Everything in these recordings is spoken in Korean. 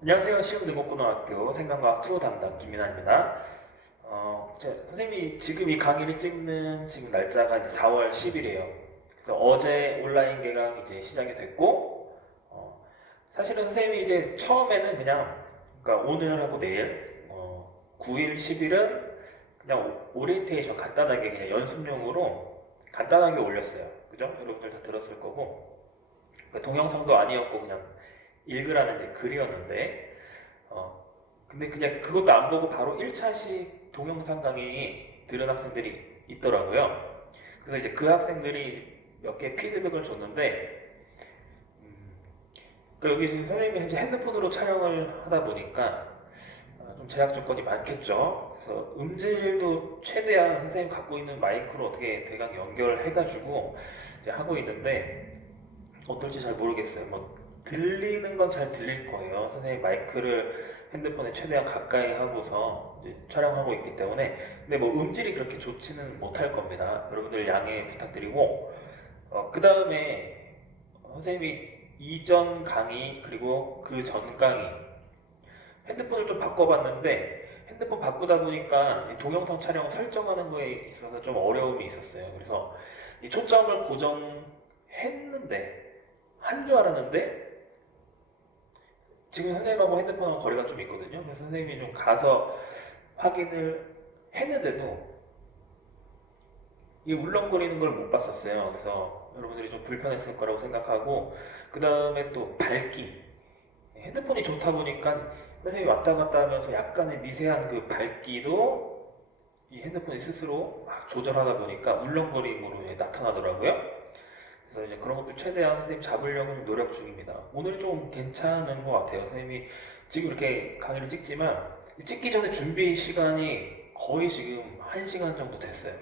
안녕하세요. 시흥대목고등학교 생명과학 투어 담당 김민아입니다. 선생님이 지금 이 강의를 찍는 지금 날짜가 이제 4월 10일이에요. 그래서 어제 온라인 개강 이제 시작이 됐고, 사실은 선생님이 이제 처음에는 그냥, 그러니까 오늘하고 내일, 9일, 10일은 그냥 오리엔테이션 간단하게 그냥 연습용으로 간단하게 올렸어요. 그죠? 여러분들 다 들었을 거고, 그러니까 동영상도 아니었고 그냥 읽으라는 이제 글이었는데, 어, 근데 그냥 그것도 안 보고 바로 1차식 동영상 강의 들은 학생들이 있더라고요. 그래서 이제 그 학생들이 몇 개 피드백을 줬는데, 음, 그러니까 여기 지금 선생님이 현재 핸드폰으로 촬영을 하다 보니까 좀 제약 조건이 많겠죠. 그래서 음질도 최대한 선생님 갖고 있는 마이크로 어떻게 대강 연결해가지고 이제 하고 있는데, 어떨지 잘 모르겠어요. 뭐 들리는 건 잘 들릴 거예요. 선생님 마이크를 핸드폰에 최대한 가까이 하고서 이제 촬영하고 있기 때문에. 근데 뭐 음질이 그렇게 좋지는 못할 겁니다. 여러분들 양해 부탁드리고, 그 다음에 선생님이 이전 강의 그리고 그 전 강의 핸드폰을 좀 바꿔봤는데, 핸드폰 바꾸다 보니까 이 동영상 촬영 설정하는 거에 있어서 좀 어려움이 있었어요. 그래서 이 초점을 고정했는데, 한 줄 알았는데 지금 선생님하고 핸드폰하고 거리가 좀 있거든요. 그래서 선생님이 좀 가서 확인을 했는데도 이 울렁거리는 걸 못 봤었어요. 그래서 여러분들이 좀 불편했을 거라고 생각하고, 그 다음에 또 밝기, 핸드폰이 좋다 보니까 선생님이 왔다 갔다 하면서 약간의 미세한 그 밝기도 이 핸드폰이 스스로 막 조절하다 보니까 울렁거림으로 나타나더라고요. 그래서 이제 그런 것도 최대한 선생님 잡으려고 노력 중입니다. 오늘 좀 괜찮은 것 같아요. 선생님이 지금 이렇게 강의를 찍지만 찍기 전에 준비 시간이 거의 지금 1시간 정도 됐어요.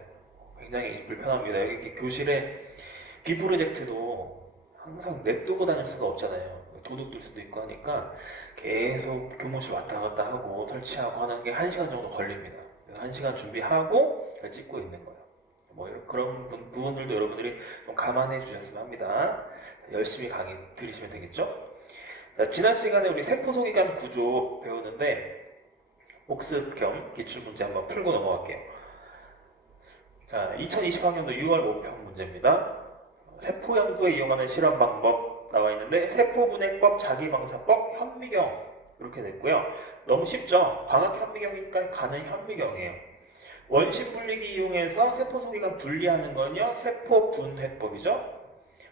굉장히 불편합니다. 여기 이렇게 교실에 비프로젝트도 항상 냅두고 다닐 수가 없잖아요. 도둑 들 수도 있고 하니까 계속 교무실 왔다 갔다 하고 설치하고 하는 게 1시간 정도 걸립니다. 1시간 준비하고 찍고 있는 거예요. 뭐 그런 부분들도 여러분들이 좀 감안해 주셨으면 합니다. 열심히 강의 들으시면 되겠죠? 자, 지난 시간에 우리 세포소기관 구조 배우는데 복습 겸 기출문제 한번 풀고 넘어갈게요. 자, 2020학년도 6월 모평 문제입니다. 세포 연구에 이용하는 실험 방법 나와 있는데, 세포분해법, 자기방사법, 현미경 이렇게 됐고요. 너무 쉽죠? 광학 현미경이니까 가는 현미경이에요. 원심 분리기 이용해서 세포 소기관 분리하는 건요, 세포 분해법이죠.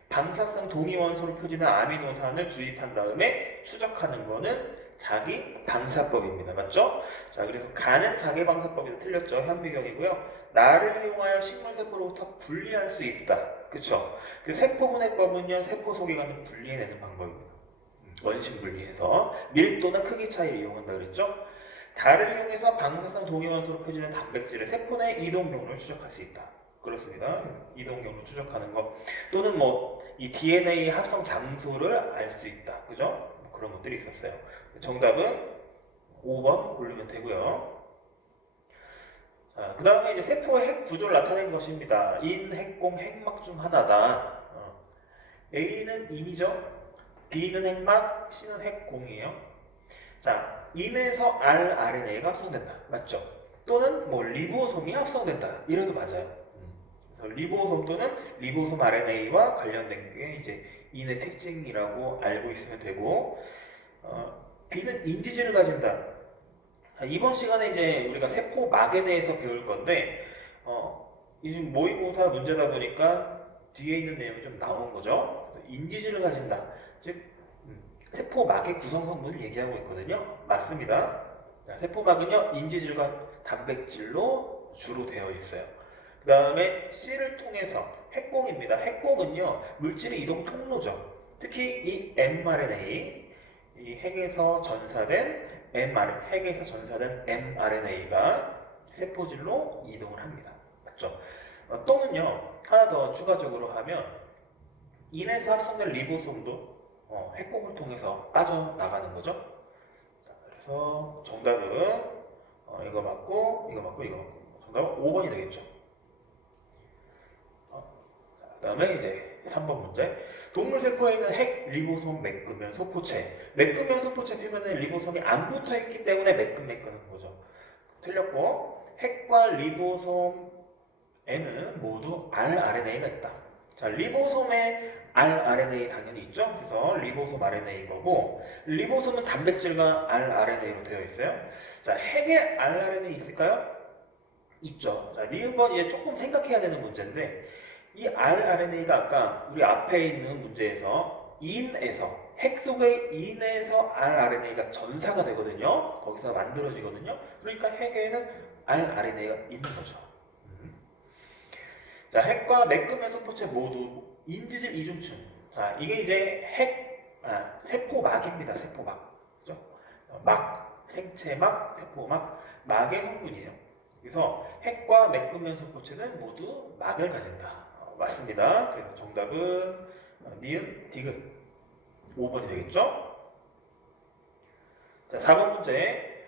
방사성 동위원소로 표시된 아미노산을 주입한 다음에 추적하는 거는 자기 방사법입니다. 맞죠? 자, 그래서 가는 자기 방사법이 틀렸죠. 현미경이고요. 나를 이용하여 식물 세포로부터 분리할 수 있다. 그쵸? 그 세포 분해법은요, 세포 소기관을 분리해내는 방법입니다. 원심 분리해서 밀도나 크기 차이를 이용한다 그랬죠? 달을 이용해서 방사성 동위원소로 표시된 단백질의 세포 내 이동 경로를 추적할 수 있다. 그렇습니다. 이동 경로 추적하는 것, 또는 뭐 이 DNA 합성 장소를 알 수 있다. 그죠? 뭐 그런 것들이 있었어요. 정답은 5번 고르면 되고요. 그 다음에 이제 세포의 핵 구조를 나타낸 것입니다. 인, 핵공, 핵막 중 하나다. A는 인이죠. B는 핵막, C는 핵공이에요. 자, 인에서 rRNA가 합성된다. 맞죠? 또는 뭐 리보솜이 합성된다. 이래도 맞아요. 그래서 리보솜 또는 리보솜 RNA와 관련된 게 이제 인의 특징이라고 알고 있으면 되고, B는 인지질을 가진다. 이번 시간에 이제 우리가 세포막에 대해서 배울 건데, 이 지금 모의고사 문제다 보니까 뒤에 있는 내용이 좀 나온 거죠. 그래서 인지질을 가진다. 즉, 세포막의 구성 성분을 얘기하고 있거든요. 맞습니다. 세포막은요, 인지질과 단백질로 주로 되어 있어요. 그 다음에 C를 통해서 핵공입니다. 핵공은요, 물질의 이동 통로죠. 특히 이 mRNA, 이 핵에서 전사된 핵에서 전사된 mRNA가 세포질로 이동을 합니다. 맞죠? 또는요, 하나 더 추가적으로 하면 인에서 합성된 리보솜도 핵공을 통해서 빠져나가는 거죠. 자, 그래서 정답은 이거 맞고 이거 맞고 이거 맞고 정답은 5번이 되겠죠. 그 다음에 이제 3번 문제. 동물 세포에는 핵, 리보솜, 매끈면, 소포체. 매끈면, 소포체 표면에 리보솜이 안 붙어 있기 때문에 매끈매끈한 거죠. 틀렸고, 핵과 리보솜에는 모두 rRNA가 있다. 자, 리보솜에 rRNA 당연히 있죠. 그래서 리보솜 RNA인 거고, 리보솜은 단백질과 rRNA로 되어 있어요. 자, 핵에 rRNA 있을까요? 있죠. 자, 리은번 얘 조금 생각해야 되는 문제인데, 이 rRNA가 아까 우리 앞에 있는 문제에서 인에서 핵 속의 인에서 rRNA가 전사가 되거든요. 거기서 만들어지거든요. 그러니까 핵에는 rRNA가 있는 거죠. 자, 핵과 매끈면 소포체 모두 인지질 이중층. 자, 이게 이제 세포막입니다. 세포막. 그죠? 막, 생체막, 세포막, 막의 성분이에요. 그래서 핵과 매끈면 소포체는 모두 막을 가진다. 맞습니다. 그래서 정답은 니은, 디귿 5번이 되겠죠? 자, 4번 문제.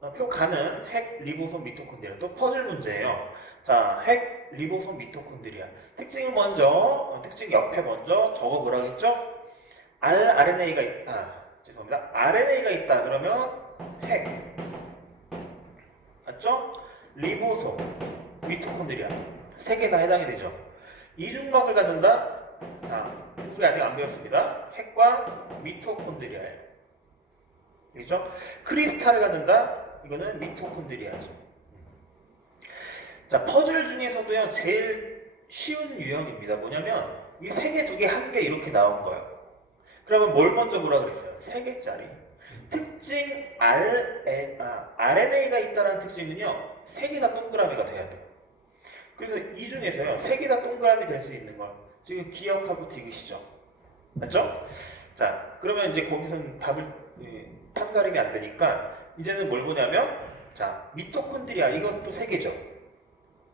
표가는 핵, 리보솜, 미토콘드리아. 또 퍼즐 문제예요. 자, 핵, 리보솜, 미토콘드리아. 특징은 먼저, 특징 옆에 먼저 적어 보라고 했죠? rRNA가 있다. 죄송합니다. RNA가 있다. 그러면 핵. 맞죠? 리보솜, 미토콘드리아. 세 개 다 해당이 되죠. 이중막을 갖는다. 자, 우리 아직 안 배웠습니다. 핵과 미토콘드리아예요. 그렇죠? 크리스탈을 갖는다. 이거는 미토콘드리아죠. 자, 퍼즐 중에서도요, 제일 쉬운 유형입니다. 뭐냐면, 이 세 개, 두 개, 한 개 이렇게 나온 거예요. 그러면 뭘 먼저 보라 그랬어요? 세 개짜리. 특징 RNA가 있다는 특징은요, 세 개 다 동그라미가 돼야 돼요. 그래서 이 중에서요, 세 개 다 동그라미 될 수 있는 걸 지금 기억하고 디귿이죠. 맞죠? 자, 그러면 이제 거기서는 답을 판가름이 안 되니까 이제는 뭘 보냐면, 자, 미토콘드리아 이것도 세 개죠.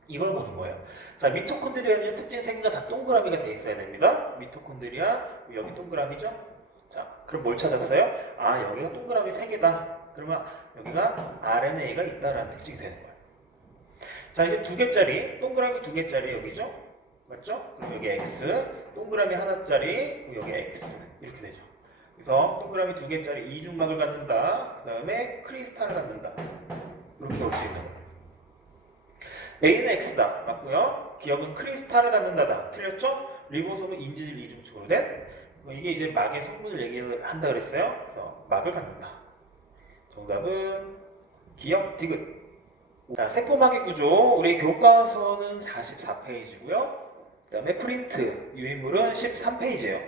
이걸 보는 거예요. 자, 미토콘드리아는 특징 세 개가 다 동그라미가 돼 있어야 됩니다. 미토콘드리아 여기 동그라미죠. 자, 그럼 뭘 찾았어요? 아, 여기가 동그라미 세 개다. 그러면 여기가 RNA가 있다라는 특징이 되는 거예요. 자, 이제 두 개짜리, 동그라미 두 개짜리 여기죠? 맞죠? 그럼 여기 X, 동그라미 하나짜리, 여기 X. 이렇게 되죠. 그래서 동그라미 두 개짜리 이중막을 갖는다. 그 다음에 크리스탈을 갖는다. 이렇게 올 수 있는 거예요. A는 X다. 맞고요. 기억은 크리스탈을 갖는다다. 틀렸죠? 리보솜은 인지질 이중층으로 된. 이게 이제 막의 성분을 얘기한다 그랬어요. 그래서 막을 갖는다. 정답은 기억 디귿. 자, 세포막의 구조. 우리 교과서는 44페이지고요. 그 다음에 프린트, 유인물은 13페이지예요.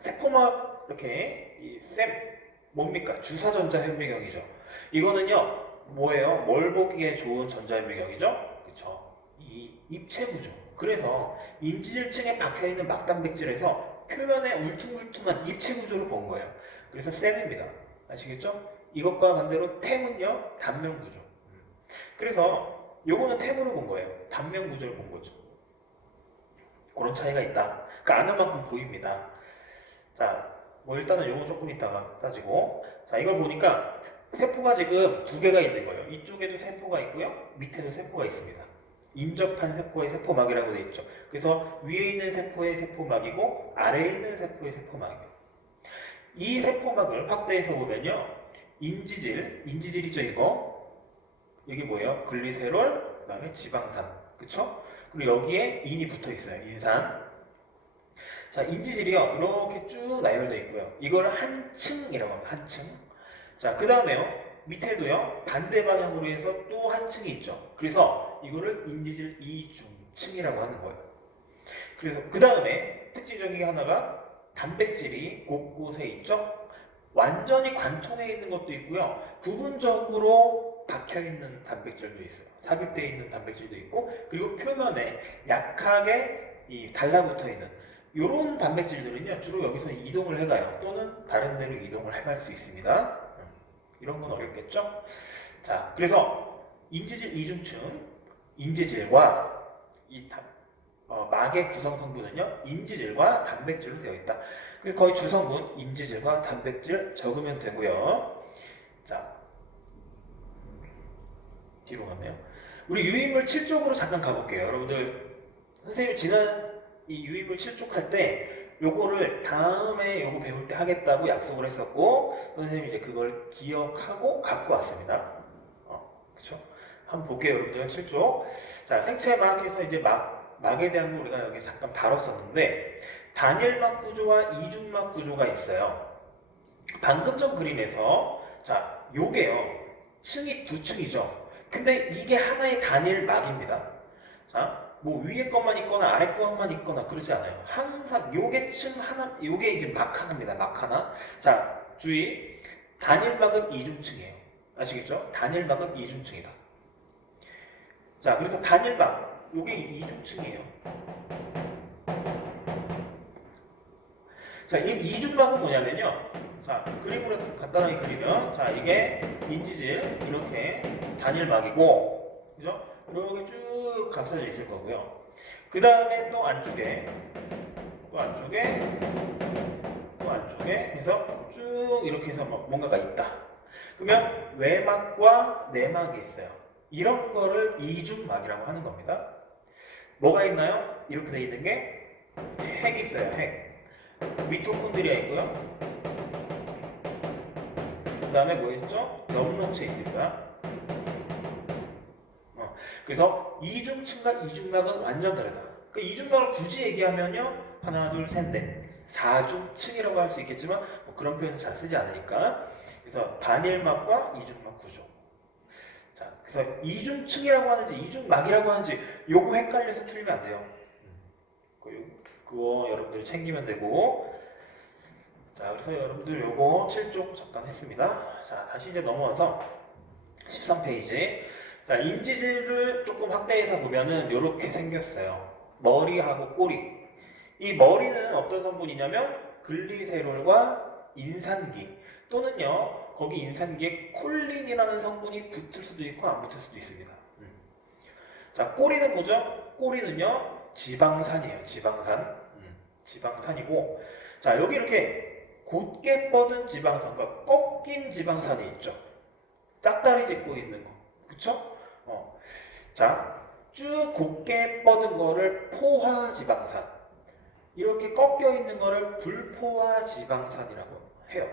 세포막, 이렇게, 뭡니까? 주사전자 현미경이죠. 이거는요, 뭐예요? 뭘 보기에 좋은 전자현미경이죠? 그쵸? 이 입체 구조. 그래서 인지질층에 박혀있는 막단백질에서 표면에 울퉁불퉁한 입체 구조를 본 거예요. 그래서 쌤입니다. 아시겠죠? 이것과 반대로 템은요, 단면 구조. 그래서 요거는 템으로 본 거예요. 단면 구조를 본 거죠. 그런 차이가 있다. 그러니까 아는 만큼 보입니다. 자, 뭐 일단은 요거 조금 이따가 따지고. 자, 이걸 보니까 세포가 지금 두 개가 있는 거예요. 이쪽에도 세포가 있고요. 밑에도 세포가 있습니다. 인접한 세포의 세포막이라고 되어 있죠. 그래서 위에 있는 세포의 세포막이고 아래에 있는 세포의 세포막이에요. 이 세포막을 확대해서 보면요. 인지질이죠 이거. 여기 뭐예요? 글리세롤, 그 다음에 지방산. 그쵸? 그리고 여기에 인이 붙어 있어요. 인산. 자, 인지질이요. 이렇게 쭉 나열되어 있고요. 이걸 한층이라고 합니다. 한층. 자, 그 다음에요. 밑에도요. 반대 방향으로 해서 또 한 층이 있죠. 그래서 이거를 인지질 이중층이라고 하는 거예요. 그래서 그 다음에 특징적인 게 하나가 단백질이 곳곳에 있죠. 완전히 관통해 있는 것도 있고요. 부분적으로 박혀 있는 단백질도 있어요. 삽입되어 있는 단백질도 있고, 그리고 표면에 약하게 달라붙어 있는 이런 단백질들은요, 주로 여기서 이동을 해가요. 또는 다른 데로 이동을 해갈 수 있습니다. 이런 건 어렵겠죠? 자, 그래서 인지질 이중층, 인지질과 막의 구성 성분은요, 인지질과 단백질로 되어 있다. 그래서 거의 주성분, 인지질과 단백질 적으면 되고요. 자, 뒤로 가네요. 우리 유인물 7쪽으로 잠깐 가볼게요. 여러분들, 선생님이 지난 이 유입을 칠족할 때 요거를 다음에 요거 배울 때 하겠다고 약속을 했었고 선생님이 이제 그걸 기억하고 갖고 왔습니다. 그렇죠? 한번 볼게요, 여러분들. 칠족. 자, 생체막에서 이제 막에 대한 거 우리가 여기 잠깐 다뤘었는데 단일막 구조와 이중막 구조가 있어요. 방금 전 그림에서 자, 요게요. 층이 두 층이죠. 근데 이게 하나의 단일막입니다. 자, 뭐 위에 것만 있거나 아래 것만 있거나 그러지 않아요. 항상 요게 층 하나, 요게 이제 막 하나입니다. 막 하나. 자, 주의. 단일막은 이중층이에요. 아시겠죠? 단일막은 이중층이다. 자, 그래서 단일막, 요게 이중층이에요. 자, 이 이중막은 뭐냐면요. 자, 그림으로 간단하게 그리면, 자, 이게 인지질, 이렇게 단일막이고, 그죠? 이렇게 쭉 감싸져 있을 거고요. 그 다음에 또 안쪽에, 또 안쪽에, 또 안쪽에 해서 쭉 이렇게 해서 뭔가가 있다. 그러면 외막과 내막이 있어요. 이런 거를 이중막이라고 하는 겁니다. 뭐가 있나요? 이렇게 돼 있는 게 핵이 있어요. 핵. 미토콘드리아 있고요. 그 다음에 뭐 있죠? 염록체 있습니다. 그래서 이중층과 이중막은 완전 다르다. 그 이중막을 굳이 얘기하면요. 하나, 둘, 셋, 넷. 4중층이라고 할 수 있겠지만 뭐 그런 표현은 잘 쓰지 않으니까. 그래서 단일막과 이중막 구조. 자, 그래서 이중층이라고 하는지 이중막이라고 하는지 요거 헷갈려서 틀리면 안 돼요. 그거 여러분들이 챙기면 되고. 자, 그래서 여러분들 요거 7쪽 잠깐 했습니다. 자, 다시 이제 넘어와서 13페이지. 자, 인지질을 조금 확대해서 보면은 요렇게 생겼어요. 머리하고 꼬리. 이 머리는 어떤 성분이냐면 글리세롤과 인산기 또는요 거기 인산기에 콜린이라는 성분이 붙을 수도 있고 안 붙을 수도 있습니다. 자, 꼬리는 뭐죠? 꼬리는요 지방산이에요. 지방산. 지방산이고, 자, 여기 이렇게 곧게 뻗은 지방산과 꺾인 지방산이 있죠. 짝다리 짚고 있는 거, 그쵸? 자, 쭉 곧게 뻗은 거를 포화지방산, 이렇게 꺾여 있는 거를 불포화지방산이라고 해요.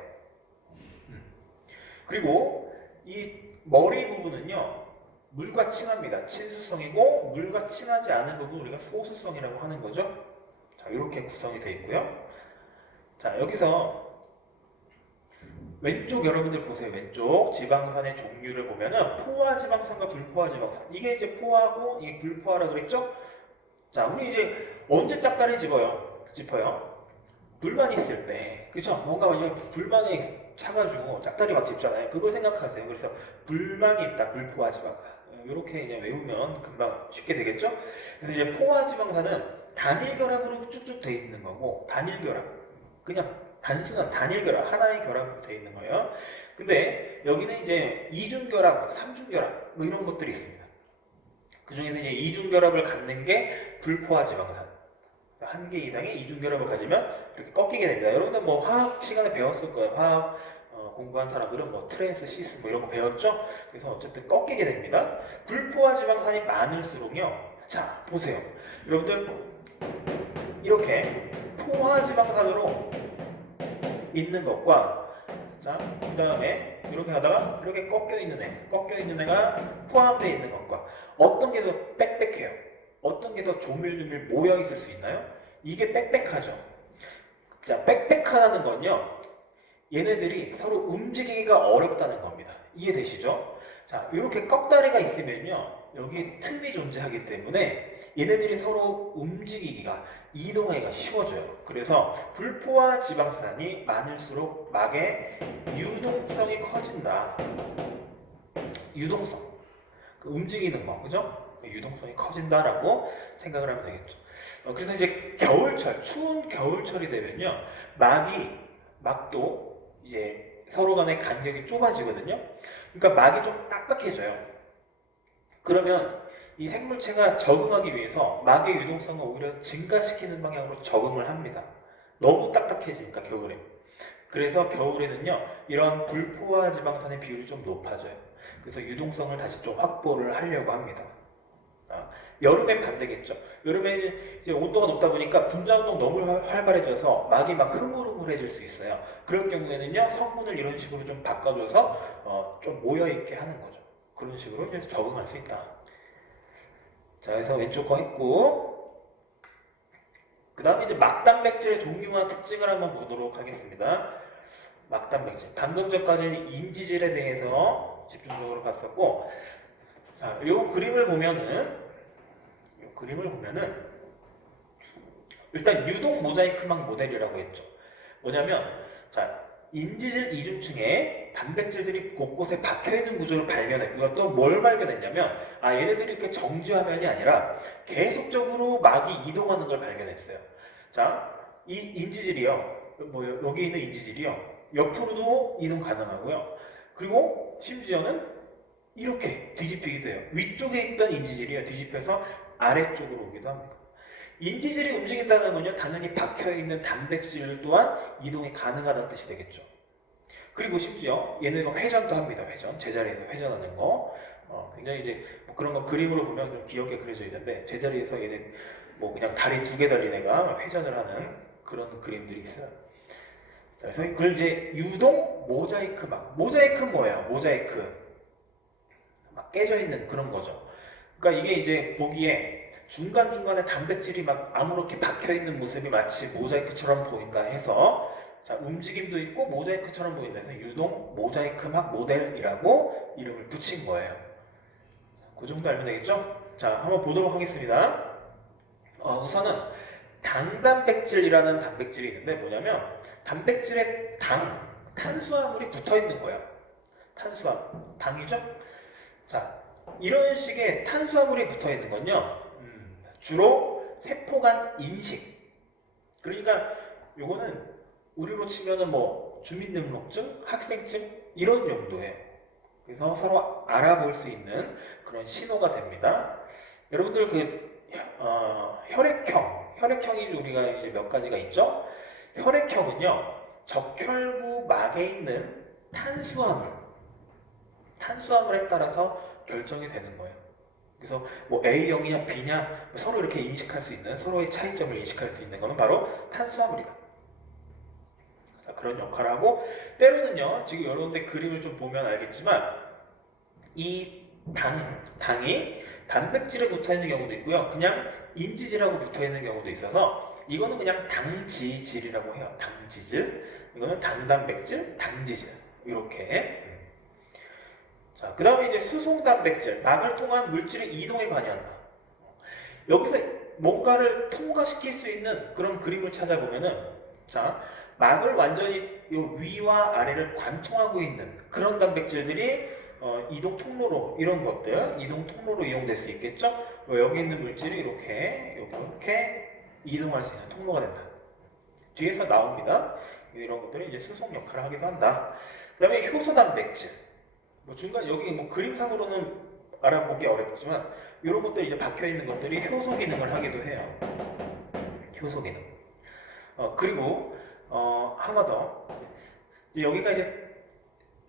그리고 이 머리 부분은요 물과 친합니다. 친수성이고 물과 친하지 않은 부분 우리가 소수성이라고 하는 거죠. 자, 이렇게 구성이 되어 있고요. 자, 여기서 왼쪽 여러분들 보세요. 왼쪽 지방산의 종류를 보면은 포화지방산과 불포화지방산, 이게 이제 포화고 이게 불포화라 그랬죠? 자, 우리 이제 언제 짝다리 짚어요? 불만 있을 때, 그쵸? 뭔가 불만이 차가지고 짝다리 막 짚잖아요. 그걸 생각하세요. 그래서 불만이 있다, 불포화지방산. 이렇게 이제 외우면 금방 쉽게 되겠죠? 그래서 이제 포화지방산은 단일결합으로 쭉쭉 돼 있는 거고, 단일결합, 그냥 단순한 단일결합, 하나의 결합으로 돼 있는 거예요. 근데 여기는 이제 이중결합, 삼중결합, 뭐 이런 것들이 있습니다. 그 중에서 이제 이중결합을 갖는 게 불포화지방산. 한 개 이상의 이중결합을 가지면 이렇게 꺾이게 됩니다. 여러분들 뭐 화학 시간에 배웠을 거예요. 화학 공부한 사람들은 뭐 트랜스, 시스 뭐 이런 거 배웠죠? 그래서 어쨌든 꺾이게 됩니다. 불포화지방산이 많을수록요. 자, 보세요. 여러분들 이렇게 포화지방산으로 있는 것과, 자, 그 다음에 이렇게 하다가 이렇게 꺾여 있는 애가 포함되어 있는 것과 어떤 게 더 빽빽해요? 어떤 게 더 조밀조밀 모여 있을 수 있나요? 이게 빽빽하죠. 자, 빽빽하다는 건요, 얘네들이 서로 움직이기가 어렵다는 겁니다. 이해되시죠? 자, 이렇게 꺽다리가 있으면요, 여기 틈이 존재하기 때문에 얘네들이 서로 움직이기가, 이동하기가 쉬워져요. 그래서 불포화 지방산이 많을수록 막의 유동성이 커진다. 유동성, 그 움직이는 거, 그죠? 유동성이 커진다라고 생각을 하면 되겠죠. 그래서 이제 겨울철, 추운 겨울철이 되면요, 막도 이제 서로 간의 간격이 좁아지거든요. 그러니까 막이 좀 딱딱해져요. 그러면 이 생물체가 적응하기 위해서 막의 유동성을 오히려 증가시키는 방향으로 적응을 합니다. 너무 딱딱해지니까 겨울에. 그래서 겨울에는요, 이런 불포화 지방산의 비율이 좀 높아져요. 그래서 유동성을 다시 좀 확보를 하려고 합니다. 여름엔 반대겠죠. 여름에는 이제 온도가 높다 보니까 분자운동 너무 활발해져서 막이 막 흐물흐물해질 수 있어요. 그럴 경우에는요, 성분을 이런 식으로 좀 바꿔줘서 좀 모여있게 하는 거죠. 그런 식으로 이제 적응할 수 있다. 자, 그래서 왼쪽 거 했고, 그 다음에 이제 막단백질의 종류와 특징을 한번 보도록 하겠습니다. 막단백질. 방금 전까지는 인지질에 대해서 집중적으로 봤었고, 자, 이 그림을 보면은, 일단 유동 모자이크막 모델이라고 했죠. 뭐냐면, 자, 인지질 이중층에 단백질들이 곳곳에 박혀있는 구조를 발견했고, 이것도 뭘 발견했냐면, 얘네들이 이렇게 정지화면이 아니라 계속적으로 막이 이동하는 걸 발견했어요. 자, 이 인지질이요. 여기 있는 인지질이요. 옆으로도 이동 가능하고요. 그리고 심지어는 이렇게 뒤집히기도 해요. 위쪽에 있던 인지질이요. 뒤집혀서 아래쪽으로 오기도 합니다. 인지질이 움직인다는 건요, 당연히 박혀있는 단백질 또한 이동이 가능하다는 뜻이 되겠죠. 그리고 심지어 얘는 회전도 합니다. 회전. 제자리에서 회전하는 거. 굉장히 이제 뭐 그런 거 그림으로 보면 좀 귀엽게 그려져 있는데, 제자리에서 얘는 뭐 그냥 다리 2개 달린 애가 회전을 하는 그런 그림들이 있어요. 자, 그래서 그걸 이제 유동 모자이크막. 모자이크는 뭐예요? 모자이크. 막 깨져 있는 그런 거죠. 그러니까 이게 이제 보기에 중간중간에 단백질이 막 아무렇게 박혀있는 모습이 마치 모자이크처럼 보인다 해서, 자, 움직임도 있고 모자이크처럼 보인다 해서 유동 모자이크막 모델이라고 이름을 붙인 거예요. 그 정도 알면 되겠죠? 자, 한번 보도록 하겠습니다. 우선은 당단백질이라는 단백질이 있는데, 뭐냐면 단백질에 탄수화물이 붙어있는 거예요. 탄수화물, 당이죠? 자, 이런 식의 탄수화물이 붙어있는 건요, 주로 세포간 인식. 그러니까 요거는 우리로 치면은 뭐 주민등록증, 학생증 이런 용도예요. 그래서 서로 알아볼 수 있는 그런 신호가 됩니다. 여러분들 혈액형이 우리가 이제 몇 가지가 있죠. 혈액형은요, 적혈구막에 있는 탄수화물에 따라서 결정이 되는 거예요. 그래서 뭐 A형이냐 B냐 서로 이렇게 인식할 수 있는, 서로의 차이점을 인식할 수 있는 것은 바로 탄수화물이다. 자, 그런 역할을 하고, 때로는요, 지금 여러분들 그림을 좀 보면 알겠지만 이 당이 단백질에 붙어있는 경우도 있고요, 그냥 인지질하고 붙어있는 경우도 있어서 이거는 그냥 당지질이라고 해요. 당지질. 이거는 당단백질, 당지질. 이렇게. 자, 그 다음에 이제 수송단백질, 막을 통한 물질의 이동에 관여한다. 여기서 뭔가를 통과시킬 수 있는 그런 그림을 찾아보면은, 자, 막을 완전히 요 위와 아래를 관통하고 있는 그런 단백질들이 이동 통로로, 이런 것들 이동 통로로 이용될 수 있겠죠. 여기 있는 물질이 이렇게 이동할 수 있는 통로가 된다. 뒤에서 나옵니다. 이런 것들이 이제 수송 역할을 하기도 한다. 그 다음에 효소 단백질. 뭐 중간 여기 뭐 그림상으로는 알아보기 어렵지만 이런 것들이 이제 박혀 있는 것들이 효소 기능을 하기도 해요. 효소 기능. 그리고 하나 더. 이제 여기가 이제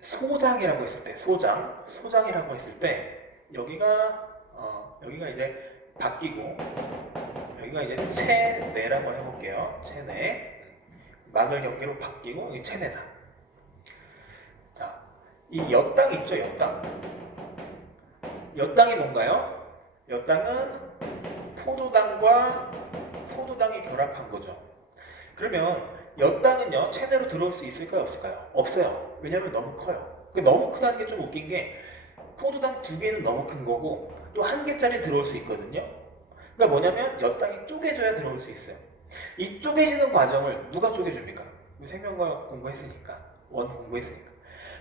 소장이라고 했을 때, 소장이라고 했을 때 여기가 이제 바뀌고, 여기가 이제 체내라고 해볼게요. 체내. 막을 격계로 바뀌고 여기 체내다. 자, 이 엿당 있죠, 엿당. 엿당이 뭔가요? 엿당은 포도당이 결합한 거죠. 그러면 엿당은요, 체내로 들어올 수 있을까요, 없을까요? 없어요. 왜냐면 너무 커요. 너무 크다는 게 좀 웃긴 게, 포도당 2개는 너무 큰 거고 또 1개짜리 들어올 수 있거든요. 그러니까 뭐냐면 엿당이 쪼개져야 들어올 수 있어요. 이 쪼개지는 과정을 누가 쪼개줍니까? 생명과학 공부했으니까, 원 공부했으니까.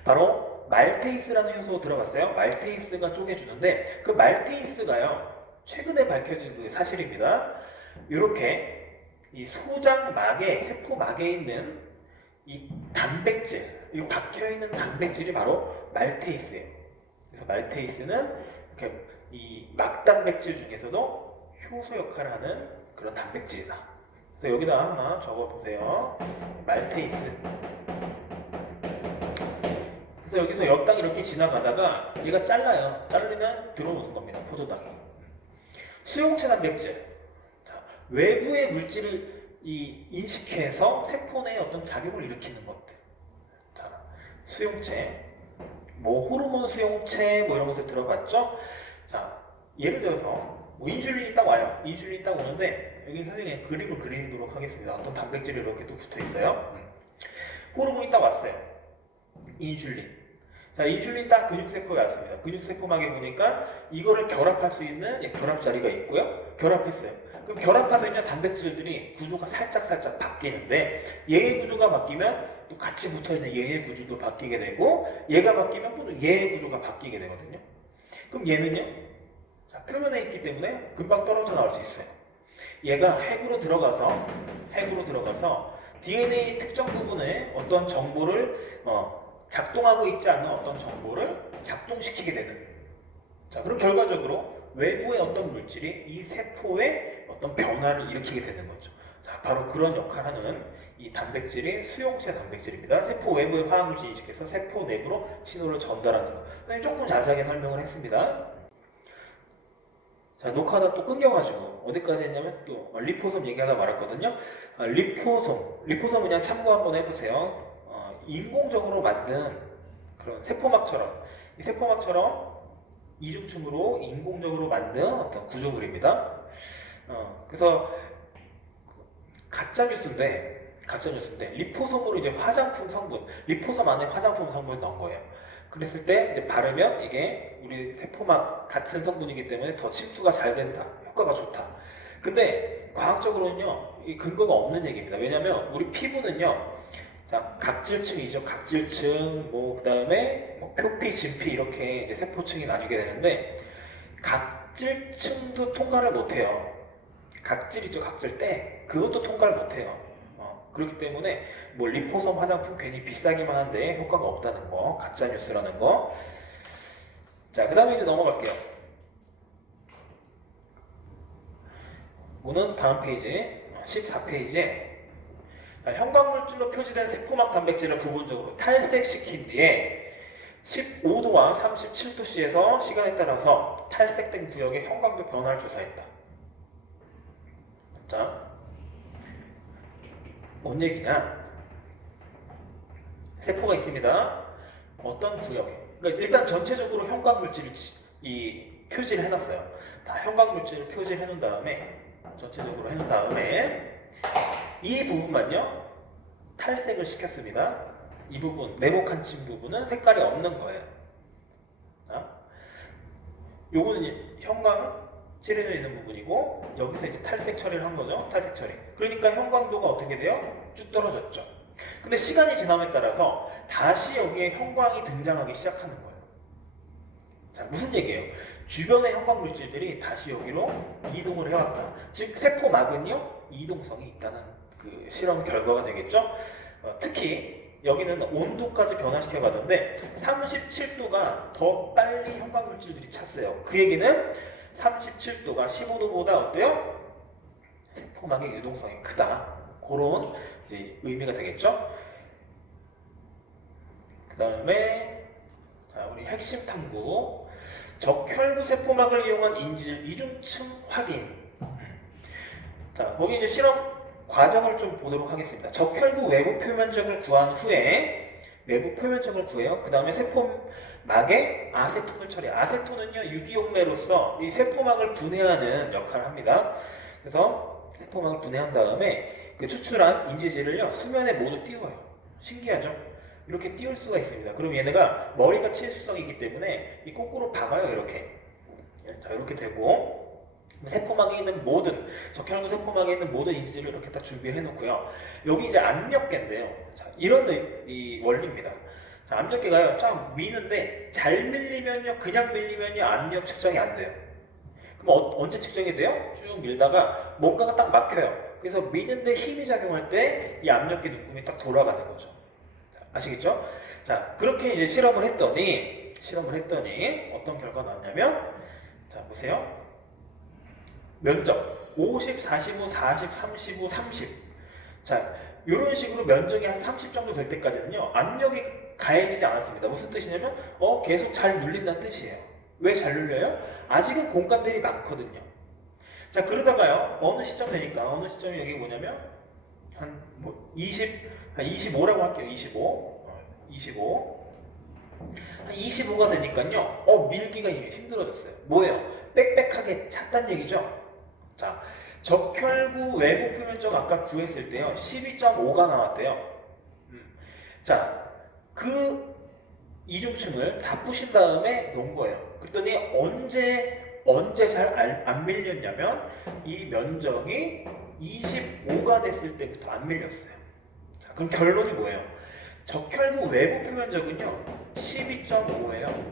바로 말테이스라는 효소 들어봤어요? 말테이스가 쪼개주는데, 그 말테이스가요, 최근에 밝혀진 그 사실입니다. 이렇게 이 소장막에, 세포막에 있는 이 단백질, 이 박혀있는 단백질이 바로 말테이스예요. 그래서 말테이스는 이렇게 이 막단백질 중에서도 효소 역할을 하는 그런 단백질이다. 그래서 여기다 하나 적어보세요. 말테이스. 그래서 여기서 엿당이 이렇게 지나가다가 얘가 잘라요. 자르면 들어오는 겁니다. 포도당이. 수용체 단백질. 자, 외부의 물질을 인식해서 세포 내에 어떤 작용을 일으키는 것들. 자, 수용체. 뭐 호르몬 수용체 뭐 이런 것을 들어봤죠? 자, 예를 들어서 뭐 인슐린이 딱 와요. 인슐린이 딱 오는데 여기 선생님이 그림을 그리도록 하겠습니다. 어떤 단백질이 이렇게 또 붙어 있어요. 호르몬이 딱 왔어요. 인슐린. 자, 인슐린 딱 근육세포에 왔습니다. 근육세포막에 보니까 이거를 결합할 수 있는 결합 자리가 있고요. 결합했어요. 그럼 결합하면요, 단백질들이 구조가 살짝 바뀌는데 얘의 구조가 바뀌면 또 같이 붙어있는 얘의 구조도 바뀌게 되고 얘가 바뀌면 또 얘의 구조가 바뀌게 되거든요. 그럼 얘는요? 자, 표면에 있기 때문에 금방 떨어져 나올 수 있어요. 얘가 핵으로 들어가서 DNA 특정 부분에 어떤 정보를 작동하고 있지 않는 어떤 정보를 작동시키게 되는. 자, 그럼 결과적으로 외부의 어떤 물질이 이 세포에 어떤 변화를 일으키게 되는 거죠. 자, 바로 그런 역할을 하는 이 단백질이 수용체 단백질입니다. 세포 외부의 화학물질 인식해서 세포 내부로 신호를 전달하는 거. 조금 자세하게 설명을 했습니다. 자, 녹화가 또 끊겨가지고 어디까지 했냐면 또 리포솜 얘기하다 말았거든요. 리포솜 그냥 참고 한번 해보세요. 인공적으로 만든 그런 세포막처럼, 이 세포막처럼 이중층으로 인공적으로 만든 어떤 구조물입니다. 그래서 가짜 뉴스인데 리포솜으로 이제 화장품 성분, 리포솜 안에 화장품 성분을 넣은 거예요. 그랬을 때 이제 바르면 이게 우리 세포막 같은 성분이기 때문에 더 침투가 잘 된다, 효과가 좋다. 근데 과학적으로는요, 이 근거가 없는 얘기입니다. 왜냐하면 우리 피부는요, 자, 각질층이죠. 각질층, 그 다음에 표피, 진피 이렇게 이제 세포층이 나뉘게 되는데 각질층도 통과를 못해요. 각질이죠, 각질때 그것도 통과를 못해요. 그렇기 때문에 뭐 리포솜 화장품 괜히 비싸기만 한데 효과가 없다는 거, 가짜 뉴스라는 거. 자, 그 다음에 이제 넘어갈게요. 오는 다음 페이지, 14페이지에 형광물질로 표시된 세포막 단백질을 부분적으로 탈색시킨 뒤에 15도와 37도씨에서 시간에 따라서 탈색된 구역의 형광도 변화를 조사했다. 자, 뭔 얘기냐? 세포가 있습니다. 어떤 구역에. 그러니까 일단 전체적으로 형광물질을 표시를 해놨어요. 다 형광물질을 표시를 해놓은 다음에, 전체적으로 해놓은 다음에 이 부분만요, 탈색을 시켰습니다. 이 부분, 네모칸 친 부분은 색깔이 없는 거예요. 자, 요거는 형광 칠해져 있는 부분이고, 여기서 이제 탈색 처리를 한 거죠. 탈색 처리. 그러니까 형광도가 어떻게 돼요? 쭉 떨어졌죠. 근데 시간이 지남에 따라서 다시 여기에 형광이 등장하기 시작하는 거예요. 자, 무슨 얘기예요? 주변의 형광 물질들이 다시 여기로 이동을 해왔다. 즉 세포막은요, 이동성이 있다는 그 실험 결과가 되겠죠. 특히 여기는 온도까지 변화시켜 봤는데 37도가 더 빨리 형광 물질들이 찼어요. 그 얘기는 37도가 15도보다 어때요? 세포막의 유동성이 크다. 그런 이제 의미가 되겠죠. 그 다음에 우리 핵심 탐구, 적혈구 세포막을 이용한 인지질 이중층 확인. 자, 거기 이제 실험 과정을 좀 보도록 하겠습니다. 적혈구 외부 표면적을 구한 후에 외부 표면적을 구해요. 그 다음에 세포막에 아세톤을 처리. 아세톤은요, 유기용매로서 이 세포막을 분해하는 역할을 합니다. 그래서 세포막을 분해한 다음에 그 추출한 인지질을요, 수면에 모두 띄워요. 신기하죠? 이렇게 띄울 수가 있습니다. 그럼 얘네가 머리가 치수성이기 때문에 이 거꾸로 박아요. 이렇게. 자, 이렇게 되고 세포막에 있는 모든, 적혈구 세포막에 있는 모든 인지질을 이렇게 다 준비해 놓고요. 여기 이제 압력계인데요. 자, 이런 이 원리입니다. 자, 압력계가요, 쫙 미는데 잘 밀리면요, 그냥 밀리면요, 압력 측정이 안 돼요. 그럼 언제 측정이 돼요? 쭉 밀다가 뭔가가 딱 막혀요. 그래서 미는데 힘이 작용할 때 이 압력계 눈금이 딱 돌아가는 거죠. 자, 아시겠죠? 자, 그렇게 이제 실험을 했더니 어떤 결과가 나왔냐면, 자, 보세요. 면적 50, 45, 40, 35, 30. 자, 이런 식으로 면적이 한 30 정도 될 때까지는요, 압력이 가해지지 않았습니다. 무슨 뜻이냐면 계속 잘 눌린다는 뜻이에요. 왜 잘 눌려요? 아직은 공간들이 많거든요. 자, 그러다가요, 어느 시점 되니까, 어느 시점이 여기 뭐냐면, 한 25라고 할게요. 25. 25. 한 25가 되니까요, 밀기가 힘들어졌어요. 뭐예요? 빽빽하게 찼단 얘기죠? 자, 적혈구 외부 표면적 아까 구했을 때요, 12.5가 나왔대요. 자, 그 이중층을 다 부신 다음에 놓은 거예요. 그랬더니 언제 잘 안 밀렸냐면 이 면적이 25가 됐을 때부터 안 밀렸어요. 자, 그럼 결론이 뭐예요? 적혈구 외부 표면적은요 12.5예요.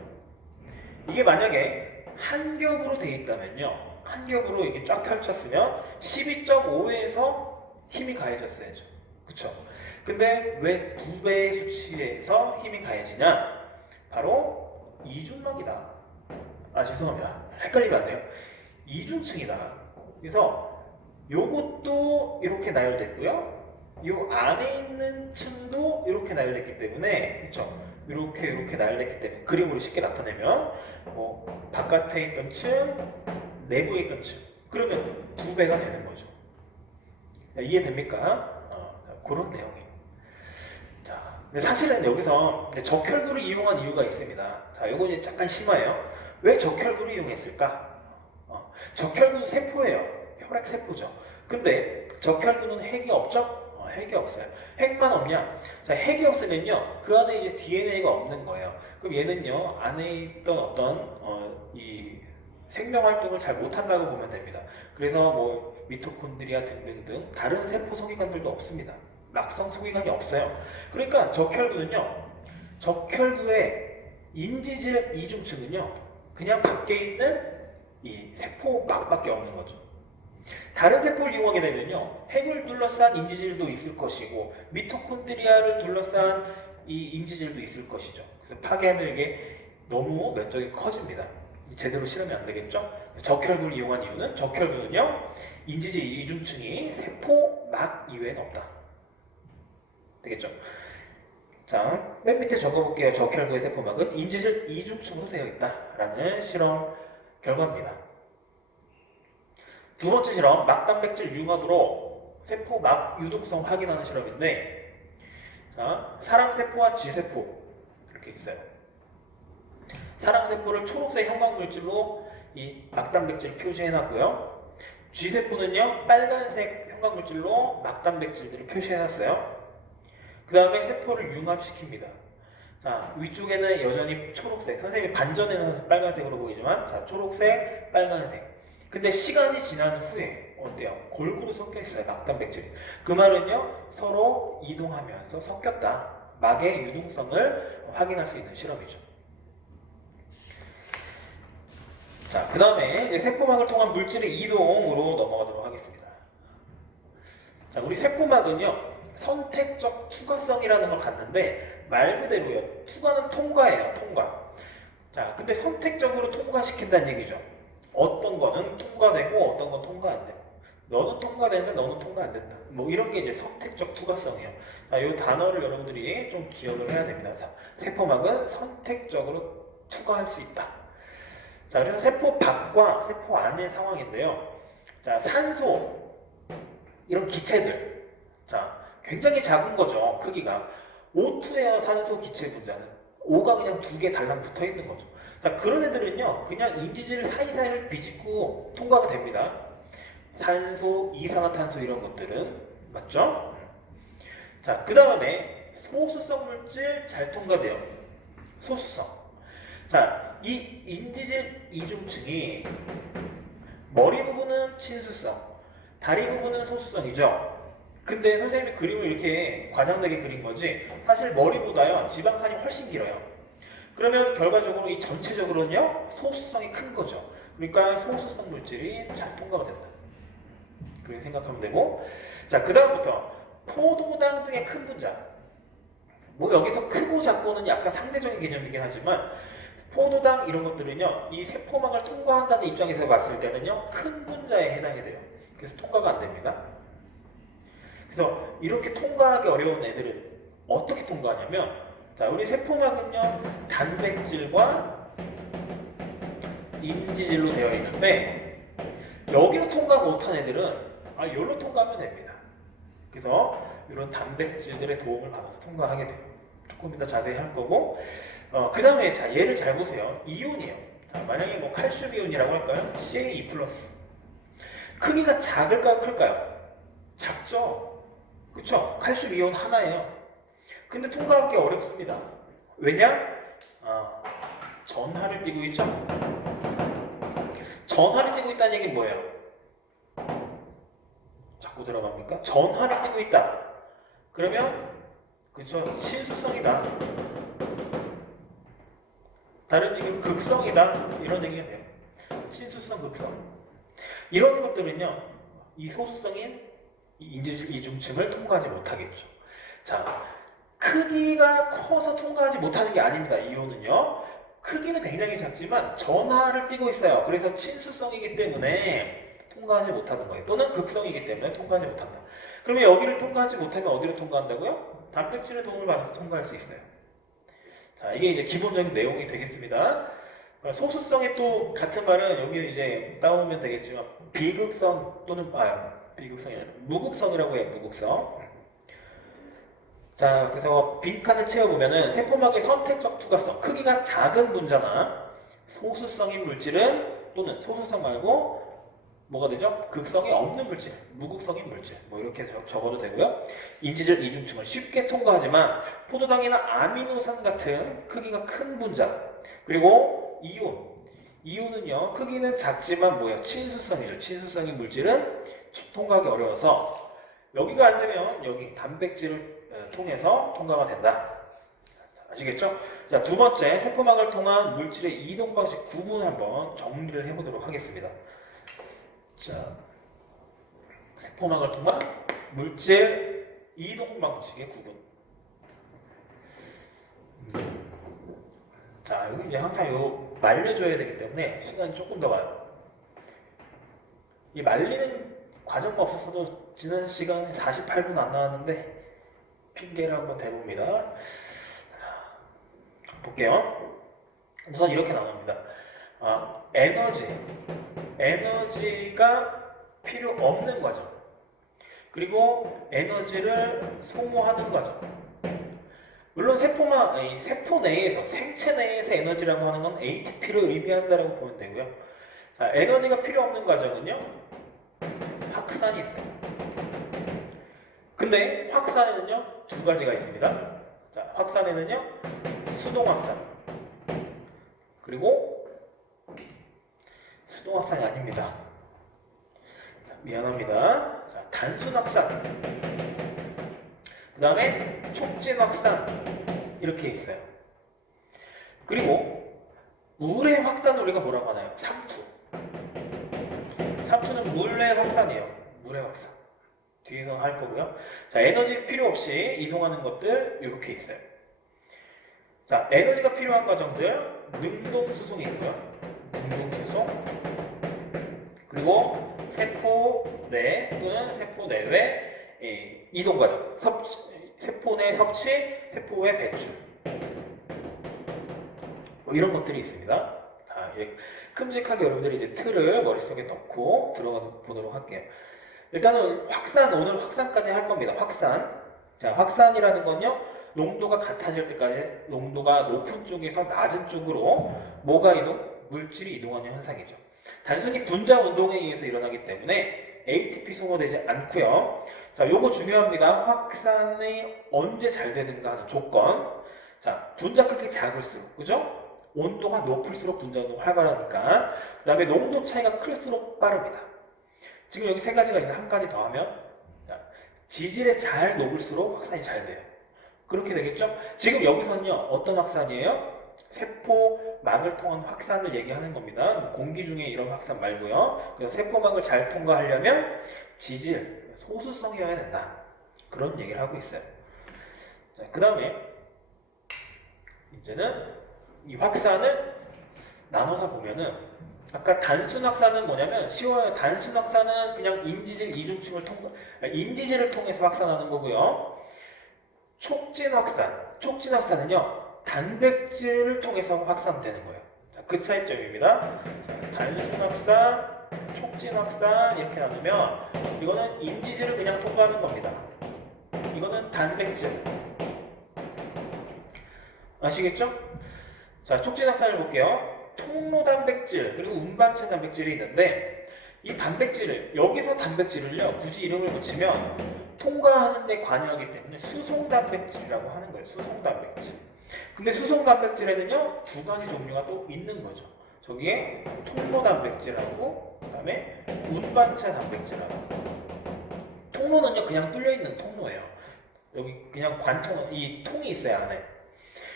이게 만약에 한 겹으로 되어 있다면요, 한 겹으로 이렇게 쫙 펼쳤으면 12.5에서 힘이 가해졌어야죠. 그쵸? 근데 왜 2배의 수치에서 힘이 가해지냐? 바로 이중막이다. 죄송합니다. 헷갈리면 안 돼요. 이중층이다. 그래서 요것도 이렇게 나열됐고요. 요 안에 있는 층도 이렇게 나열됐기 때문에, 그렇죠? 이렇게 나열됐기 때문에 그림으로 쉽게 나타내면 바깥에 있던 층, 내부에 있던 층, 그러면 2배가 되는 거죠. 이해됩니까? 그런 내용이에요. 자, 근데 사실은 여기서 적혈구를 이용한 이유가 있습니다. 자, 이거 이제 잠깐 심화해요. 왜 적혈구를 이용했을까? 적혈구 세포예요. 혈액 세포죠. 근데 적혈구는 핵이 없죠? 핵이 없어요. 핵만 없냐? 자, 핵이 없으면요, 그 안에 이제 DNA가 없는 거예요. 그럼 얘는요, 안에 있던 어떤 이 생명 활동을 잘 못한다고 보면 됩니다. 그래서 미토콘드리아 등등등 다른 세포 소기관들도 없습니다. 막성 소기관이 없어요. 그러니까 적혈구는요, 적혈구의 인지질 이중층은요, 그냥 밖에 있는 이 세포막밖에 없는 거죠. 다른 세포를 이용하게 되면요, 핵을 둘러싼 인지질도 있을 것이고 미토콘드리아를 둘러싼 이 인지질도 있을 것이죠. 그래서 파괴하면 이게 너무 면적이 커집니다. 제대로 실험이 안 되겠죠? 적혈구를 이용한 이유는, 적혈구는요, 인지질 이중층이 세포막 이외에는 없다. 되겠죠? 자, 맨 밑에 적어볼게요. 적혈구의 세포막은 인지질 이중층으로 되어 있다라는 실험 결과입니다. 두 번째 실험, 막단백질 융합으로 세포막 유동성 확인하는 실험인데, 자, 사랑세포와 쥐세포 이렇게 있어요. 사랑세포를 초록색 형광물질로 이 막단백질 표시해놨고요. 쥐세포는요, 빨간색 형광물질로 막단백질들을 표시해놨어요. 그 다음에 세포를 융합시킵니다. 자, 위쪽에는 여전히 초록색, 선생님이 반전해서 빨간색으로 보이지만, 자, 초록색, 빨간색. 근데 시간이 지난 후에 어때요? 골고루 섞여 있어요, 막단백질. 그 말은요, 서로 이동하면서 섞였다. 막의 유동성을 확인할 수 있는 실험이죠. 자, 그 다음에 이제 세포막을 통한 물질의 이동으로 넘어가도록 하겠습니다. 자, 우리 세포막은요, 선택적 투과성이라는 걸 갖는데, 말 그대로요, 투과는 통과예요, 통과. 자, 근데 선택적으로 통과시킨다는 얘기죠. 어떤 거는 통과되고 어떤 건 통과 안 되고, 너는 통과되는데 너는 통과 안 된다. 이런 게 이제 선택적 투과성이에요. 자, 이 단어를 여러분들이 좀 기억을 해야 됩니다. 자, 세포막은 선택적으로 투과할 수 있다. 자, 그래서 세포 밖과 세포 안의 상황인데요. 자, 산소 이런 기체들, 자, 굉장히 작은 거죠. 크기가 O2예요. 산소 기체 분자는 O가 그냥 2개 달랑 붙어 있는 거죠. 자, 그런 애들은요, 그냥 인지질 사이사이를 비집고 통과가 됩니다. 산소, 이산화탄소 이런 것들은, 맞죠? 자, 그 다음에 소수성 물질 잘 통과돼요. 소수성. 자, 이 인지질 이중층이 머리 부분은 친수성, 다리 부분은 소수성이죠. 근데 선생님이 그림을 이렇게 과장되게 그린 거지, 사실 머리보다요, 지방산이 훨씬 길어요. 그러면 결과적으로 이 전체적으로는요, 소수성이 큰 거죠. 그러니까 소수성 물질이 잘 통과가 된다. 그렇게 생각하면 되고, 자, 그 다음부터 포도당 등의 큰 분자. 여기서 크고 작고는 약간 상대적인 개념이긴 하지만, 포도당 이런 것들은요, 이 세포막을 통과한다는 입장에서 봤을 때는요, 큰 분자에 해당이 돼요. 그래서 통과가 안 됩니다. 그래서 이렇게 통과하기 어려운 애들은 어떻게 통과하냐면, 자, 우리 세포막은요, 단백질과 인지질로 되어 있는데, 여기로 통과 못한 애들은 여기로 통과하면 됩니다. 그래서 이런 단백질들의 도움을 받아서 통과하게 돼요. 조금 이따 자세히 할 거고, 그 다음에 자 얘를 잘 보세요. 이온이에요. 자, 만약에 뭐 칼슘 이온이라고 할까요? CaE+. 크기가 작을까요? 클까요? 작죠? 그쵸? 칼슘 이온 하나예요. 근데 통과하기 어렵습니다. 왜냐? 전하를 띠고 있죠? 전하를 띠고 있다는 얘기는 뭐예요? 자꾸 들어갑니까? 전하를 띠고 있다. 그러면 그쵸? 친수성이다. 다른 얘기는 극성이다. 이런 얘기가 돼요. 친수성, 극성. 이런 것들은요, 이 소수성인 인지질 이중층을 통과하지 못하겠죠. 자, 크기가 커서 통과하지 못하는 게 아닙니다. 이온은요. 크기는 굉장히 작지만 전하를 띠고 있어요. 그래서 친수성이기 때문에 통과하지 못하는 거예요. 또는 극성이기 때문에 통과하지 못한다. 그러면 여기를 통과하지 못하면 어디로 통과한다고요? 단백질의 도움을 받아서 통과할 수 있어요. 자, 이게 이제 기본적인 내용이 되겠습니다. 소수성의 또 같은 말은 여기 이제 따오면 되겠지만 비극성 또는 비극성이 아니라 무극성이라고 해요. 무극성. 자, 그래서 빈칸을 채워보면은 세포막의 선택적 투과성, 크기가 작은 분자나 소수성인 물질은 또는 소수성 말고 뭐가 되죠? 극성이 없는 물질, 무극성인 물질 뭐 이렇게 적어도 되고요. 인지질 이중층을 쉽게 통과하지만 포도당이나 아미노산 같은 크기가 큰 분자 그리고 이온은요 크기는 작지만 뭐예요? 친수성이죠. 친수성인 물질은 통과하기 어려워서 여기가 안 되면 여기 단백질을 통해서 통과가 된다. 아시겠죠? 자, 두 번째 세포막을 통한 물질의 이동 방식 구분 한번 정리를 해보도록 하겠습니다. 자, 세포막을 통한 물질 이동 방식의 구분. 자, 여기 이제 항상 요 말려줘야 되기 때문에 시간이 조금 더 가요. 이 말리는 과정가 없었어도 지난 시간에 48분 안 나왔는데 핑계를 한번 대봅니다. 볼게요. 우선 이렇게 나옵니다. 에너지가 필요 없는 과정. 그리고 에너지를 소모하는 과정. 물론 세포 내에서, 생체 내에서 에너지라고 하는 건 ATP를 의미한다고 보면 되고요. 자, 에너지가 필요 없는 과정은요, 확산이 있어요. 근데 확산에는요, 두 가지가 있습니다. 자, 확산에는요, 수동확산. 그리고 수동확산이 아닙니다. 자, 미안합니다. 자, 단순확산. 그 다음에 촉진확산. 이렇게 있어요. 그리고 물의 확산을 우리가 뭐라고 하나요? 삼투. 삼투는 물의 확산이에요. 물의 확산. 뒤에서 할 거고요. 자, 에너지 필요 없이 이동하는 것들 이렇게 있어요. 자, 에너지가 필요한 과정들 능동수송이 있고요. 능동수송 그리고 세포 내 또는 세포 내외 이동 과정 세포 내 섭취, 세포 외 배출 뭐 이런 것들이 있습니다. 자, 큼직하게 여러분들이 이제 틀을 머릿속에 넣고 들어가 보도록 할게요. 일단은 오늘 확산까지 할 겁니다. 확산. 자, 확산이라는 건요, 농도가 같아질 때까지 농도가 높은 쪽에서 낮은 쪽으로 뭐가 물질이 이동하는 현상이죠. 단순히 분자 운동에 의해서 일어나기 때문에 ATP 소모되지 않고요. 자, 요거 중요합니다. 확산이 언제 잘 되는가 하는 조건. 자, 분자 크기 작을수록, 그죠? 온도가 높을수록 분자 운동 활발하니까. 그 다음에 농도 차이가 클수록 빠릅니다. 지금 여기 세 가지가 있는데 한 가지 더 하면 지질에 잘 녹을수록 확산이 잘 돼요. 그렇게 되겠죠? 지금 여기서는요 어떤 확산이에요? 세포막을 통한 확산을 얘기하는 겁니다. 공기 중에 이런 확산 말고요. 그래서 세포막을 잘 통과하려면 지질, 소수성이어야 된다. 그런 얘기를 하고 있어요. 그 다음에 이제는 이 확산을 나눠서 보면은 아까 단순 확산은 뭐냐면 쉬워요. 단순 확산은 그냥 인지질을 통해서 확산하는 거고요. 촉진 확산은요 단백질을 통해서 확산되는 거예요. 자, 그 차이점입니다. 자, 단순 확산, 촉진 확산 이렇게 나누면 이거는 인지질을 그냥 통과하는 겁니다. 이거는 단백질. 아시겠죠? 자, 촉진 확산을 볼게요. 통로 단백질 그리고 운반체 단백질이 있는데 이 단백질을 여기서 단백질을요 굳이 이름을 붙이면 통과하는 데 관여하기 때문에 수송 단백질이라고 하는 거예요. 수송 단백질. 근데 수송 단백질에는요 두 가지 종류가 또 있는 거죠. 저기에 통로 단백질하고 그다음에 운반체 단백질하고. 통로는요 그냥 뚫려 있는 통로예요. 여기 그냥 관통 이 통이 있어요 안에.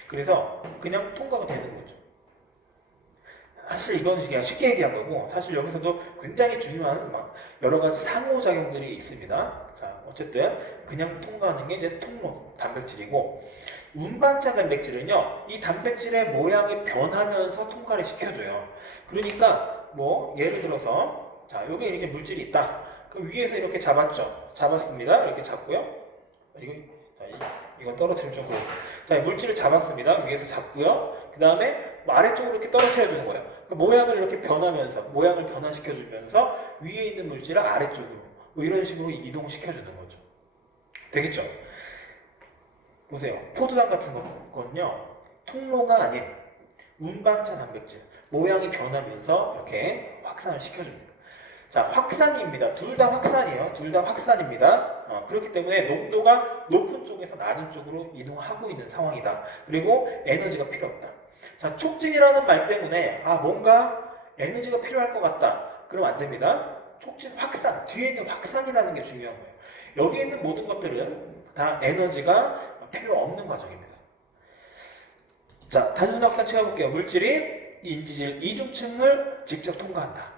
그래서 그냥 통과가 되는 거죠. 사실 이건 그냥 쉽게 얘기한 거고 사실 여기서도 굉장히 중요한 막 여러 가지 상호작용들이 있습니다. 자, 어쨌든 그냥 통과하는 게 이제 통로 단백질이고 운반체 단백질은요 이 단백질의 모양이 변하면서 통과를 시켜줘요. 그러니까 뭐 예를 들어서 자 여기 이렇게 물질이 있다. 그럼 위에서 이렇게 잡았죠. 잡았습니다. 이렇게 잡고요. 이건 떨어뜨리면 좀 그렇고. 자, 물질을 잡았습니다. 위에서 잡고요. 그 다음에 아래쪽으로 이렇게 떨어뜨려 주는 거예요. 그 모양을 이렇게 변하면서, 모양을 변화시켜 주면서 위에 있는 물질을 아래쪽으로 뭐 이런 식으로 이동시켜 주는 거죠. 되겠죠? 보세요. 포도당 같은 거는요, 통로가 아닌 운반체 단백질, 모양이 변하면서 이렇게 확산을 시켜줍니다. 자, 확산입니다. 둘 다 확산이에요. 둘 다 확산입니다. 그렇기 때문에 농도가 높은 쪽에서 낮은 쪽으로 이동하고 있는 상황이다. 그리고 에너지가 필요 없다. 자, 촉진이라는 말 때문에 뭔가 에너지가 필요할 것 같다. 그러면 안 됩니다. 촉진, 확산, 뒤에 있는 확산이라는 게 중요한 거예요. 여기 있는 모든 것들은 다 에너지가 필요 없는 과정입니다. 자, 단순 확산 채워볼게요. 물질이 인지질 이중층을 직접 통과한다.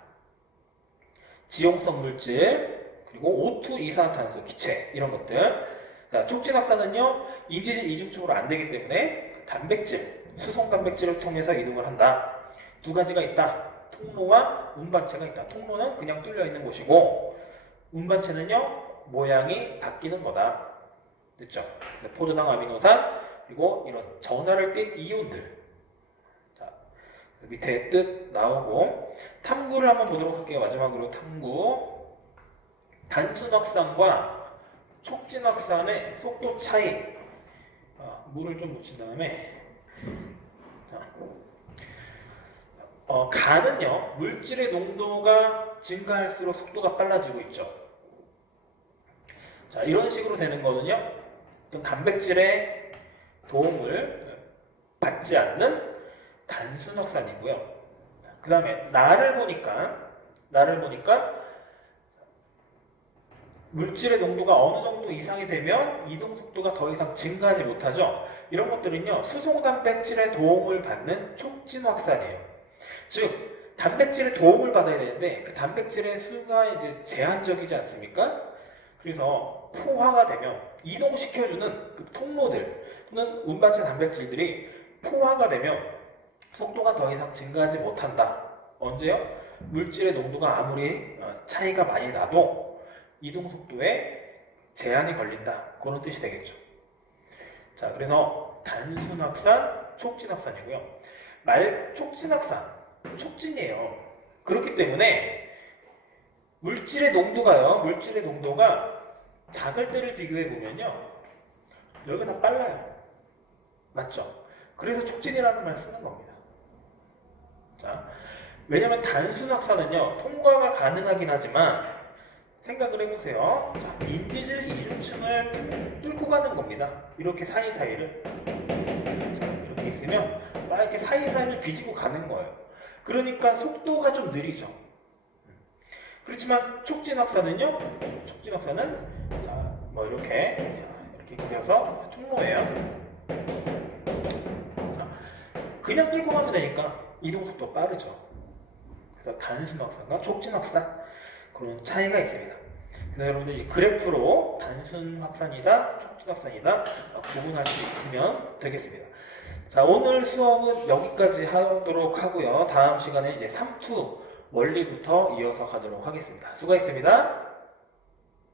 지용성 물질, 그리고 O2, 이산화탄소, 기체 이런 것들. 자, 촉진 확산은요 인지질 이중층으로 안 되기 때문에 단백질, 수송 단백질을 통해서 이동을 한다. 두 가지가 있다. 통로와 운반체가 있다. 통로는 그냥 뚫려 있는 곳이고 운반체는요 모양이 바뀌는 거다. 됐죠? 포도당 아미노산 그리고 이런 전하를 띤 이온들. 자, 밑에 뜻 나오고 탐구를 한번 보도록 할게요. 마지막으로 탐구. 단순 확산과 촉진 확산의 속도 차이. 물을 좀 묻힌 다음에 간은요 물질의 농도가 증가할수록 속도가 빨라지고 있죠. 자, 이런 식으로 되는 거는요 어떤 단백질의 도움을 받지 않는 단순 확산이고요. 그 다음에 나를 보니까 물질의 농도가 어느 정도 이상이 되면 이동 속도가 더 이상 증가하지 못하죠. 이런 것들은요 수송 단백질의 도움을 받는 촉진 확산이에요. 즉 단백질의 도움을 받아야 되는데 그 단백질의 수가 이제 제한적이지 않습니까? 그래서 포화가 되면 이동시켜주는 그 통로들 또는 운반체 단백질들이 포화가 되면 속도가 더 이상 증가하지 못한다. 언제요? 물질의 농도가 아무리 차이가 많이 나도 이동 속도에 제한이 걸린다. 그런 뜻이 되겠죠. 자, 그래서 단순 확산, 촉진 확산이고요. 촉진 확산, 촉진이에요. 그렇기 때문에 물질의 농도가 작을 때를 비교해 보면요, 여기가 더 빨라요. 맞죠? 그래서 촉진이라는 말을 쓰는 겁니다. 자, 왜냐면 단순 확산은요, 통과가 가능하긴 하지만 생각을 해보세요. 자, 인지질 이중층을 뚫고 가는 겁니다. 이렇게 사이사이를 이렇게 있으면 막 이렇게 사이사이를 비지고 가는 거예요. 그러니까 속도가 좀 느리죠. 그렇지만 촉진 확산은요, 자, 뭐 이렇게 그려서 통로예요. 자, 그냥 뚫고 가면 되니까 이동 속도 빠르죠. 그래서 단순 확산과 촉진 확산 그런 차이가 있습니다. 그래서 여러분들 이 그래프로 단순 확산이다, 촉진 확산이다 구분할 수 있으면 되겠습니다. 자, 오늘 수업은 여기까지 하도록 하고요. 다음 시간에 이제 3투 원리부터 이어서 가도록 하겠습니다. 수고했습니다.